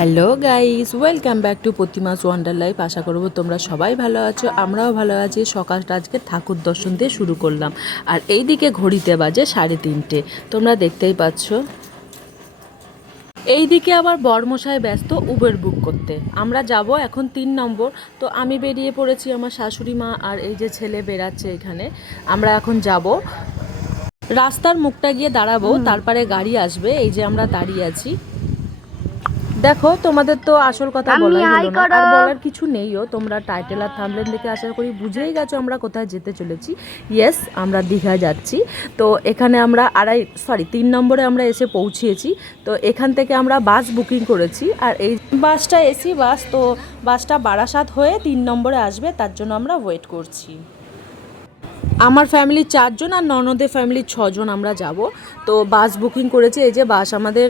Hello guys, welcome back to প্রতিমাস wonder life. আশা করব তোমরা সবাই ভালো আছো, আমরাও ভালো আছি। সকালটা আজকে ঠাকুর দর্শন দিয়ে শুরু করলাম, আর এই দিকে ঘড়িতে বাজে 3:30। তোমরা দেখতেই পাচ্ছ। এই দিকে আবার বরমশাই ব্যস্ত উবের বুক করতে। আমরা যাব এখন 3 নম্বর। তো আমি বেরিয়ে পড়েছি, আমার শাশুড়ি মা আর এই যে ছেলে বেরাচ্ছে এখানে। আমরা এখন যাব, রাস্তার মুখটা গিয়ে দাঁড়াবো, তারপরে গাড়ি আসবে। এই যে আমরা দাঁড়িয়ে আছি। দেখো, তোমাদের তো আসল কথা বলাই হলো না, আর বলার কিছু নেইও। তোমরা টাইটেল আর থাম্বনেল দেখে আশা করি বুঝেই গেছো আমরা কোথায় যেতে চলেছি। ইয়েস, আমরা দীঘা যাচ্ছি। তো এখানে আমরা 3 নম্বরে আমরা এসে পৌঁছিয়েছি। তো এখান থেকে আমরা বাস বুকিং করেছি, আর এই বাসটা এসি বাস। তো বাসটা বারাসাত হয়ে 3 নম্বরে আসবে, তার জন্য আমরা ওয়েট করছি। আমার ফ্যামিলি 4 জন আর ননদের ফ্যামিলি 6 জন আমরা যাব। তো বাস বুকিং করেছে, এই যে বাস আমাদের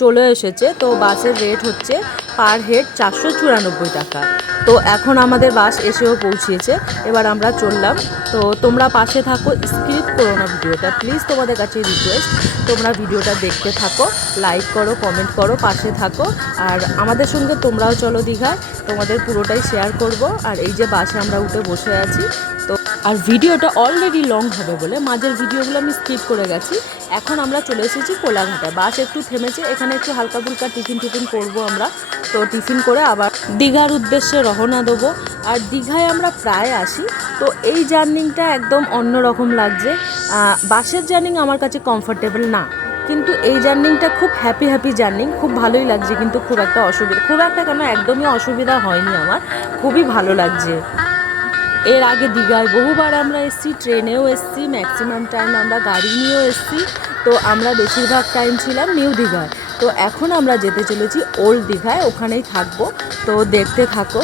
চলে এসেছে। তো বাসের রেট হচ্ছে পার হেড 494 টাকা। তো এখন আমাদের বাস এসেও পৌঁছিয়েছে, এবার আমরা চললাম। তো তোমরা পাশে থাকো, স্কিপ করো না ভিডিওটা, প্লিজ তোমাদের কাছে রিকোয়েস্ট। তোমরা ভিডিওটা দেখতে থাকো, লাইক করো, কমেন্ট করো, পাশে থাকো। আর আমাদের সঙ্গে তোমরাও চলো দীঘায়, তোমাদের পুরোটাই শেয়ার করব। আর এই যে বাসে আমরা উঠে বসে আছি। তো আর ভিডিওটা অলরেডি লং হবে বলে মাঝের ভিডিওগুলো আমি স্কিপ করে গেছি। এখন আমরা চলে এসেছি কোলাঘাটে। বাস একটু থেমেছে, এখানে একটু হালকা ফুলকা টিফিন করবো আমরা। তো টিফিন করে আবার দীঘার উদ্দেশ্যে রওনা দেবো। আর দীঘায় আমরা প্রায় আসি, তো এই জার্নিংটা একদম অন্যরকম লাগছে। বাসের জার্নিং আমার কাছে কমফোর্টেবল না, কিন্তু এই জার্নিংটা খুব হ্যাপি জার্নিং, খুব ভালোই লাগছে। কিন্তু খুব একটা কেন, একদমই অসুবিধা হয়নি আমার, খুবই ভালো লাগছে। এর আগে দীঘায় বহুবার আমরা এসেছি, ট্রেনেও এসেছি, ম্যাক্সিমাম টাইম আমরা গাড়ি নিয়েও এসেছি। তো আমরা বেশিরভাগ টাইম ছিলাম নিউ দীঘায়। তো এখন আমরা যেতে চলেছি ওল্ড দীঘায়, ওখানেই থাকবো। তো দেখতে থাকো।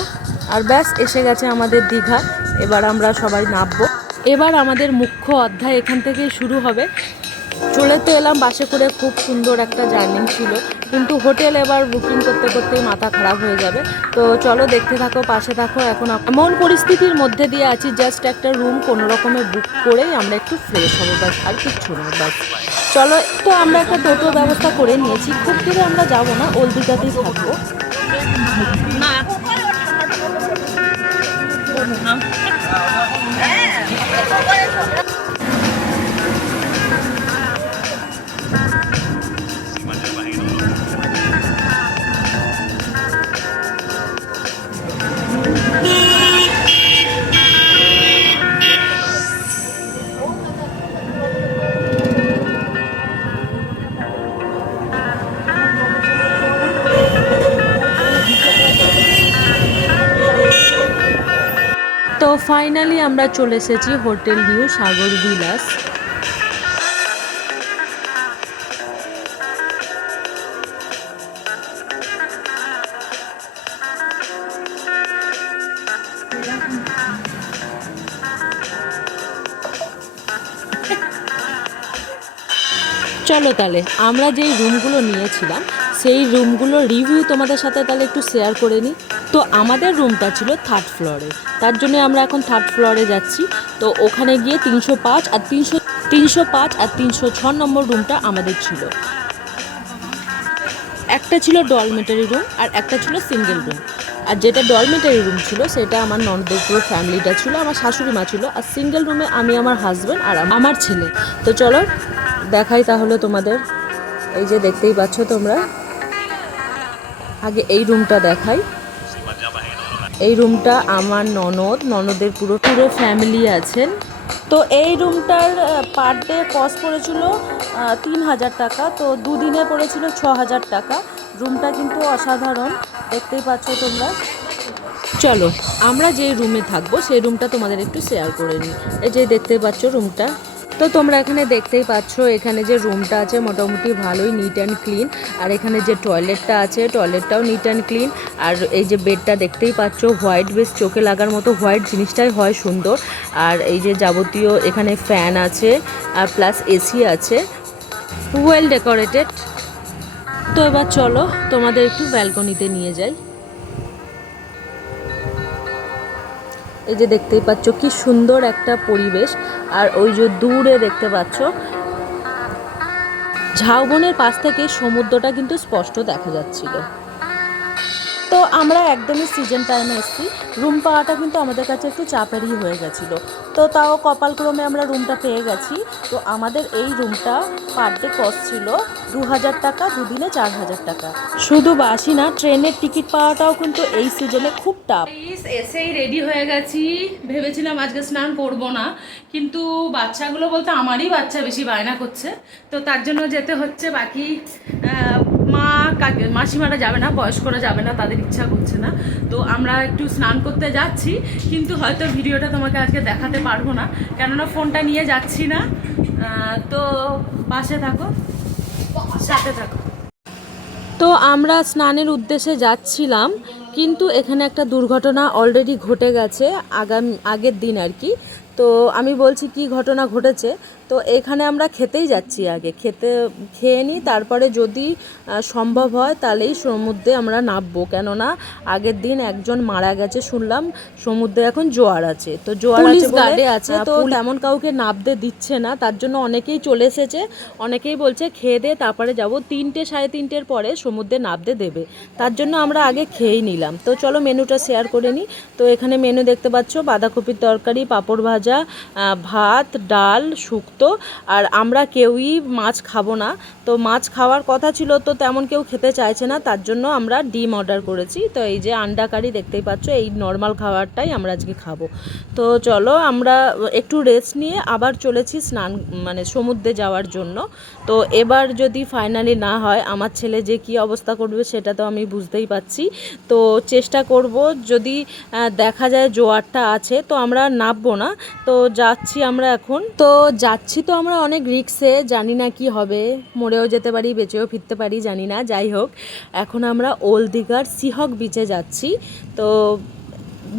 আর ব্যাস, এসে গেছে আমাদের দীঘা। এবার আমরা সবাই নামবো। এবার আমাদের মুখ্য অধ্যায় এখান থেকেই শুরু হবে। চলে তো এলাম বাসে করে, খুব সুন্দর একটা জার্নি ছিল, কিন্তু হোটেল এবার বুকিং করতে করতেই মাথা খারাপ হয়ে যাবে। তো চলো দেখতে থাকো, পাশে থাকো। এখন এমন পরিস্থিতির মধ্যে দিয়ে আছি, জাস্ট একটা রুম কোনো রকমে বুক করেই আমরা একটু ফ্রেশ হবো, বাস, আর কিচ্ছু না, বাস। চলো, তো আমরা একটা টোটো ব্যবস্থা করে নিয়েছি, খুব দূরে আমরা যাবো না, ওল্ড দীঘাতেই থাকবো। তো ফাইনালি আমরা চলে এসেছি হোটেল নিউ সাগর বিলাস। চলো তাহলে আমরা যেই রুমগুলো নিয়েছিলাম সেই রুমগুলোর রিভিউ তোমাদের সাথে তাহলে একটু শেয়ার করে নিই। তো আমাদের রুমটা ছিল 3rd ফ্লোরে, তার জন্য আমরা এখন 3rd ফ্লোরে যাচ্ছি। তো ওখানে গিয়ে 305 আর 306 নম্বর রুমটা আমাদের ছিল। একটা ছিল ডলমেটারি রুম আর একটা ছিল সিঙ্গেল রুম। আর যেটা ডলমেটারি রুম ছিল সেটা আমার ননদের পুরো ফ্যামিলিটা ছিল, আমার শাশুড়ি মা ছিল। আর সিঙ্গেল রুমে আমি, আমার হাজব্যান্ড আর আমার ছেলে। তো চলো দেখাই তাহলে তোমাদের। এই যে দেখতেই পাচ্ছ তোমরা, আগে এই রুমটা দেখাই। এই রুমটা আমার ননদের পুরো ফ্যামিলি আছেন। তো এই রুমটার পার ডে কস্ট পড়েছিল 3000 টাকা। তো দুদিনে পড়েছিল 6000 টাকা। রুমটা কিন্তু অসাধারণ, দেখতেই পাচ্ছ তোমরা। চলো আমরা যে রুমে থাকবো সেই রুমটা তোমাদের একটু শেয়ার করে নিই। এই যে দেখতেই পাচ্ছ রুমটা। তো তোমরা এখানে দেখতেই পাচ্ছ, এখানে যে রুমটা আছে মোটামুটি ভালোই নিট অ্যান্ড ক্লিন। আর এখানে যে টয়লেটটা আছে, টয়লেটটাও নিট অ্যান্ড ক্লিন। আর এই যে বেডটা দেখতেই পাচ্ছ, হোয়াইট, বেশ চোখে লাগার মতো হোয়াইট জিনিসটাই হয় সুন্দর। আর এই যে যাবতীয় এখানে ফ্যান আছে, আর প্লাস এসি আছে, ওয়েল ডেকোরেটেড। তো এবার চলো তোমাদের একটু ব্যালকনিতে নিয়ে যাই। এই যে দেখতেই পাচ্ছ কি সুন্দর একটা পরিবেশ। আর ওই যে দূরে দেখতে পাচ্ছ ঝাউবনের পাশ থেকে সমুদ্রটা কিন্তু স্পষ্ট দেখা যাচ্ছিল। তো আমরা একদমই সিজন টাইমে এসেছি। রুম পাওয়াটা কিন্তু আমাদের কাছে একটু চাপেরই হয়ে গেছিলো, তো তাও কপালক্রমে আমরা রুমটা পেয়ে গেছি। তো আমাদের এই রুমটা পার ডে কস্ট ছিল 2000 টাকা, দুদিনে 4000 টাকা। শুধু বাসি না, ট্রেনের টিকিট পাওয়াটাও কিন্তু এই সিজনে খুব টাফ। এসেই রেডি হয়ে গেছি, ভেবেছিলাম আজকে স্নান করব না, কিন্তু বাচ্চাগুলো বলতে আমারই বাচ্চা বেশি বায়না করছে, তো তার জন্য যেতে হচ্ছে। বাকি মা মাসিমারা যাবে না, বয়স্করা যাবে না, তাদের ইচ্ছা করছে না, তো আমরা একটু স্নান করতে যাচ্ছি। কিন্তু হয়তো ভিডিওটা তোমাকে আজকে দেখাতে পারবো না, কেননা ফোনটা নিয়ে যাচ্ছি না। তো পাশে থাকো, সাথে থাকো। তো আমরা স্নানের উদ্দেশ্যে যাচ্ছিলাম, কিন্তু এখানে একটা দুর্ঘটনা অলরেডি ঘটে গেছে আগের দিন আর কি। তো আমি বলছি কি ঘটনা ঘটেছে। তো এখানে আমরা খেতেই যাচ্ছি, আগে খেয়ে নিই, তারপরে যদি সম্ভব হয় তাহলেই সমুদ্রে আমরা নামবো, কেননা আগের দিন একজন মারা গেছে শুনলাম। সমুদ্রে এখন জোয়ার আছে, তো জোয়ার আছে, তো তেমন কাউকে নামতে দিচ্ছে না, তার জন্য অনেকেই চলে এসেছে। অনেকেই বলছে খেয়ে দে তারপরে যাব, 3টে 3:30-এর পরে সমুদ্রে নামতে দেবে, তার জন্য আমরা আগে খেয়েই নিলাম। তো চলো মেনুটা শেয়ার করে নিই। তো এখানে মেনু দেখতে পাচ্ছ, বাঁধাকপির তরকারি, পাঁপড় ভাজা, ভাত, ডাল, শুক্তো। আর আমরা কেউই মাছ খাবো না, তো মাছ খাওয়ার কথা ছিল, তো তেমন কেউ খেতে চাইছে না, তার জন্য আমরা ডিম অর্ডার করেছি। তো এই যে আন্ডা কারি দেখতেই পাচ্ছ, এই নর্মাল খাবারটাই আমরা আজকে খাবো। তো চলো আমরা একটু রেস্ট নিয়ে আবার চলেছি স্নান মানে সমুদ্রে যাওয়ার জন্য। তো এবার যদি ফাইনালি না হয়, আমার ছেলে যে কি অবস্থা করবে সেটা তো আমি বুঝতেই পারছি। তো চেষ্টা করব, যদি দেখা যায় জোয়ারটা আছে তো আমরা নামবো না। তো যাচ্ছি আমরা এখন, তো যাচ্ছি তো আমরা অনেক রিস্কে, জানি না কি হবে, মরেও যেতে পারি, বেঁচেও ফিরতে পারি, জানি না। যাই হোক, এখন আমরা ওল্ড দীঘার সিহক বিচে যাচ্ছি, তো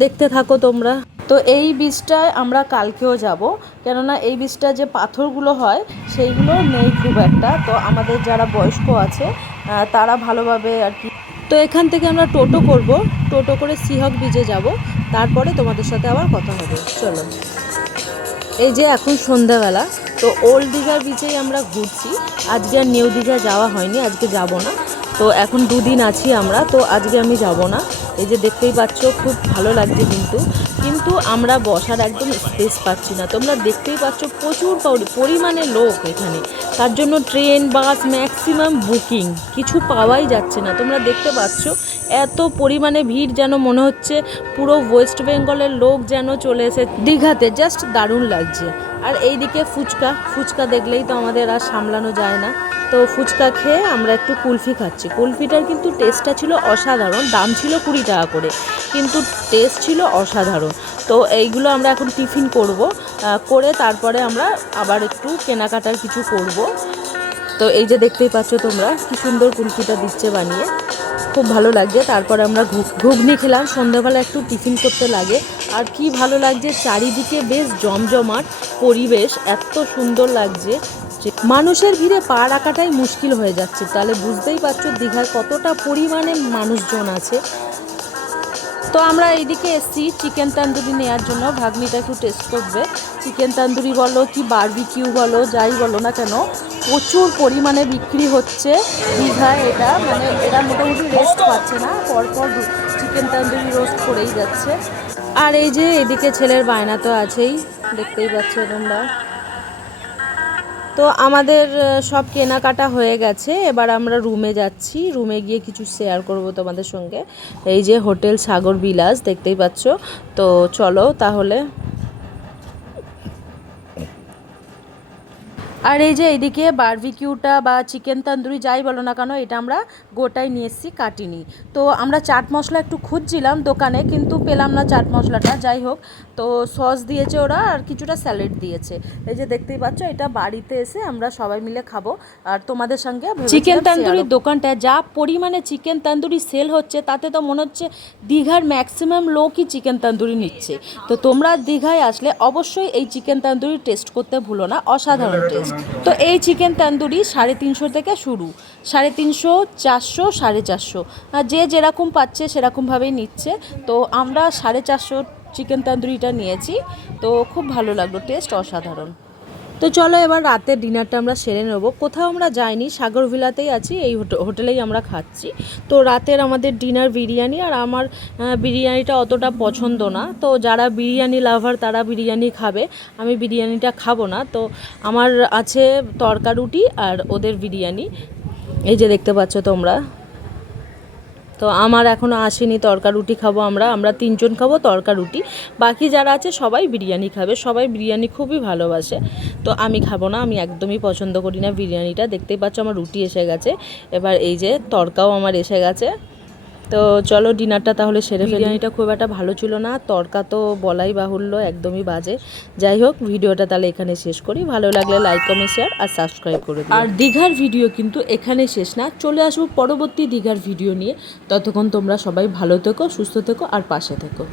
দেখতে থাকো তোমরা। তো এই বীজটায় আমরা কালকেও যাব, কেননা এই বীজটা যে পাথরগুলো হয় সেইগুলো নেই খুব একটা, তো আমাদের যারা বয়স্ক আছে তারা ভালোভাবে আর কি। তো এখান থেকে আমরা টোটো করব, টোটো করে সিহক বিচে যাব, তারপরে তোমাদের সাথে আবার কথা হবে। চলো, এই যে এখন সন্ধ্যাবেলা, তো ওল্ড দীঘার বিচেই আমরা ঘুরছি। আজকে আর নিউ দীঘা যাওয়া হয়নি, আজকে যাব না। তো এখন 2 দিন আছি আমরা, তো আজকে আমি যাব না। এই যে দেখতেই পাচ্ছ, খুব ভালো লাগছে, কিন্তু আমরা বসার একদম স্পেস পাচ্ছি না। তোমরা দেখতেই পাচ্ছ প্রচুর পরিমাণে লোক এখানে, তার জন্য ট্রেন বাস ম্যাক্সিমাম বুকিং, কিছু পাওয়াই যাচ্ছে না। তোমরা দেখতে পাচ্ছ এত পরিমাণে ভিড়, যেন মনে হচ্ছে পুরো ওয়েস্ট বেঙ্গলের লোক যেন চলে এসে দীঘাতে, জাস্ট দারুণ লাগছে। আর এইদিকে ফুচকা দেখলেই তো আমাদের আর সামলানো যায় না। তো ফুচকা খেয়ে আমরা একটু কুলফি খাচ্ছি। কুলফিটার কিন্তু টেস্টটা ছিল অসাধারণ, দাম ছিল 20 টাকা করে, কিন্তু টেস্ট ছিল অসাধারণ। তো এইগুলো আমরা এখন টিফিন করব, করে তারপরে আমরা আবার একটু কেনাকাটার কিছু করব। তো এই যে দেখতেই পাচ্ছ তোমরা, কি সুন্দর কুলফিটা দিচ্ছে বানিয়ে, খুব ভালো লাগছে। তারপরে আমরা ঘুগনি খেলাম, সন্ধ্যাবেলা একটু টিফিন করতে লাগে। আর কি ভালো লাগছে, চারিদিকে বেশ জমজমাট পরিবেশ, এত সুন্দর লাগছে, মানুষের ভিড়ে পা রাখাটাই মুশকিল হয়ে যাচ্ছে। তাহলে বুঝতেই পারছো দীঘায় কতটা পরিমাণে মানুষজন আছে। তো আমরা এইদিকে এসেছি চিকেন তান্দুরি নেওয়ার জন্য, ভাগ্নিটা একটু টেস্ট করবে। চিকেন তান্দুরি বলো কি বারবিকিউ বলো, যাই বলো না কেন, প্রচুর পরিমাণে বিক্রি হচ্ছে দীঘায়। এটা মানে এরা মোটামুটি রেস্ট পাচ্ছে না, পরপর চিকেন তান্দুরি রোস্ট করেই যাচ্ছে। আর এই যে এদিকে ছেলের বায়না তো আছেই, দেখতেই পাচ্ছ তোমরা। তো আমাদের সব কেনাকাটা হয়ে গেছে, এবার আমরা রুমে যাচ্ছি। রুমে গিয়ে কিছু শেয়ার করব তোমাদের সঙ্গে। এই যে হোটেল সাগর বিলাস দেখতেই পাচ্ছ। তো চলো তাহলে। আর এই যে এইদিকে বারবিকিউটা বা চিকেন তন্দুরি যাই বলো না কেন, এটা আমরা গোটাই নিয়ে এসেছি, কাটিনি। তো আমরা চাট মশলা একটু খুঁজছিলাম দোকানে, কিন্তু পেলাম না চাট মশলাটা। যাই হোক, তো সস দিয়েছে ওরা, আর কিছুটা স্যালাড দিয়েছে। এই যে দেখতেই পাচ্ছ, এটা বাড়িতে এসে আমরা সবাই মিলে খাবো। আর তোমাদের সঙ্গে চিকেন তন্দুরির দোকানটা যা পরিমাণে চিকেন তন্দুরি সেল হচ্ছে, তাতে তো মনে হচ্ছে দীঘার ম্যাক্সিমাম লোকই চিকেন তন্দুরি নিচ্ছে। তো তোমরা দীঘায় আসলে অবশ্যই এই চিকেন তন্দুরি টেস্ট করতে ভুলো না, অসাধারণ টেস্ট। তো এই চিকেন তন্দুরি 350 থেকে শুরু, 350, 400, 450, যে যেরকম পাচ্ছে সেরকমভাবেই নিচ্ছে। তো আমরা 450 চিকেন তন্দুরিটা নিয়েছি, তো খুব ভালো লাগলো, টেস্ট অসাধারণ। তো চলো এবার রাতের ডিনারটা আমরা সেরে নেব। কোথাও আমরা যাইনি, সাগর ভিলাতেই আছি, এই হোটেলেই আমরা খাচ্ছি। তো রাতের আমাদের ডিনার বিরিয়ানি, আর আমার বিরিয়ানিটা অতটা পছন্দ না, তো যারা বিরিয়ানি লাভার তারা বিরিয়ানি খাবে, আমি বিরিয়ানিটা খাবো না। তো আমার আছে তড়কা রুটি আর ওদের বিরিয়ানি, এই যে দেখতে পাচ্ছ তোমরা। তো আমার এখনও আসেনি, তড়কা রুটি খাবো আমরা 3 জন খাবো তড়কা রুটি, বাকি যারা আছে সবাই বিরিয়ানি খাবে। সবাই বিরিয়ানি খুবই ভালোবাসে, তো আমি খাবো না, আমি একদমই পছন্দ করি না বিরিয়ানিটা। দেখতেই পাচ্ছ আমার রুটি এসে গেছে, এবার এই যে তড়কাও আমার এসে গেছে। তো চলো ডিনারটা তাহলে সেরে ফেলি। বিরিয়ানিটা খুব একটা ভালো ছিল না, তড়কা তো বলাই বাহুল্য, একদমই বাজে। যাই হোক, ভিডিওটা তাহলে এখানে শেষ করি। ভালো লাগলে লাইক, কমেন্ট, শেয়ার আর সাবস্ক্রাইব করে দিও। আর দীঘার ভিডিও কিন্তু এখানে শেষ না, চলে আসবো পরবর্তী দীঘার ভিডিও নিয়ে। ততক্ষণ তোমরা সবাই ভালো থেকো, সুস্থ থেকো আর পাশে থেকো।